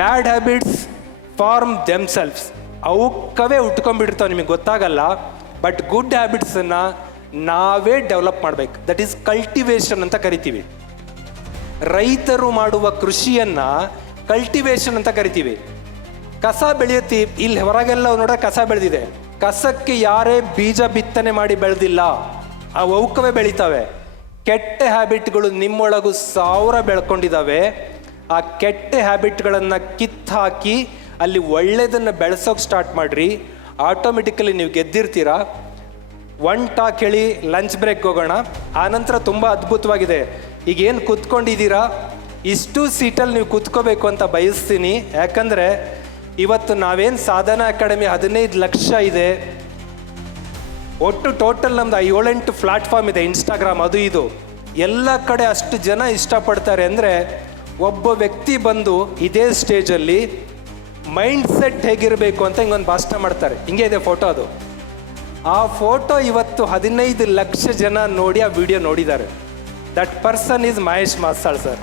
ಬ್ಯಾಡ್ habits form themselves ಅವಕ್ಕವೇ ಉಟ್ಕೊಂಡ್ಬಿಡ್ತಾವೆ ನಿಮಗೆ ಗೊತ್ತಾಗಲ್ಲ. ಬಟ್ ಗುಡ್ ಹ್ಯಾಬಿಟ್ಸನ್ನು ನಾವೇ ಡೆವಲಪ್ ಮಾಡಬೇಕು. ದಟ್ ಈಸ್ ಕಲ್ಟಿವೇಷನ್ ಅಂತ ಕರಿತೀವಿ. ರೈತರು ಮಾಡುವ ಕೃಷಿಯನ್ನು ಕಲ್ಟಿವೇಷನ್ ಅಂತ ಕರಿತೀವಿ. ಕಸ ಬೆಳೆಯುತ್ತಿ, ಇಲ್ಲಿ ಹೊರಗೆಲ್ಲ ನೋಡ್ರೆ ಕಸ ಬೆಳೆದಿದೆ. ಕಸಕ್ಕೆ ಯಾರೇ ಬೀಜ ಬಿತ್ತನೆ ಮಾಡಿ ಬೆಳೆದಿಲ್ಲ, ಆ ಅವಕ್ಕವೇ ಬೆಳಿತಾವೆ. ಕೆಟ್ಟ ಹ್ಯಾಬಿಟ್ಗಳು ನಿಮ್ಮೊಳಗು ಸಾವಿರ ಬೆಳ್ಕೊಂಡಿದ್ದಾವೆ ಆ ಕೆಟ್ಟ ಹ್ಯಾಬಿಟ್ಗಳನ್ನು ಕಿತ್ತಾಕಿ ಅಲ್ಲಿ ಒಳ್ಳೆಯದನ್ನು ಬೆಳೆಸೋಕೆ ಸ್ಟಾರ್ಟ್ ಮಾಡಿರಿ. ಆಟೋಮೆಟಿಕಲಿ ನೀವು ಗೆದ್ದಿರ್ತೀರಾ. ಒನ್ ಟಾಕ್ ಹೇಳಿ ಲಂಚ್ ಬ್ರೇಕ್ ಹೋಗೋಣ. ಆನಂತರ ತುಂಬ ಅದ್ಭುತವಾಗಿದೆ. ಈಗ ಏನು ಕೂತ್ಕೊಂಡಿದ್ದೀರಾ ಇಷ್ಟು ಸೀಟಲ್ಲಿ ನೀವು ಕೂತ್ಕೋಬೇಕು ಅಂತ ಬಯಸ್ತೀನಿ. ಯಾಕಂದರೆ ಇವತ್ತು ನಾವೇನು ಸಾಧನಾ ಅಕಾಡೆಮಿ ಹದಿನೈದು ಲಕ್ಷ ಇದೆ. ಒಟ್ಟು ಟೋಟಲ್ ನಮ್ದು ಏಳೆಂಟು ಪ್ಲಾಟ್ಫಾರ್ಮ್ ಇದೆ. ಇನ್ಸ್ಟಾಗ್ರಾಮ್ ಅದು ಇದು. ಎಲ್ಲ ಕಡೆ ಅಷ್ಟು ಜನ ಇಷ್ಟಪಡ್ತಾರೆ ಅಂದರೆ ಒಬ್ಬ ವ್ಯಕ್ತಿ ಬಂದು ಇದೇ ಸ್ಟೇಜಲ್ಲಿ ಮೈಂಡ್ ಸೆಟ್ ಹೇಗಿರಬೇಕು ಅಂತ ಹಿಂಗೊಂದು ಭಾಷಣ ಮಾಡ್ತಾರೆ. ಹಿಂಗೆ ಇದೆ ಫೋಟೋ ಅದು. ಆ ಫೋಟೋ ಇವತ್ತು ಹದಿನೈದು ಲಕ್ಷ ಜನ ನೋಡಿ ಆ ವಿಡಿಯೋ ನೋಡಿದ್ದಾರೆ. That person is Mahesh Mastal sir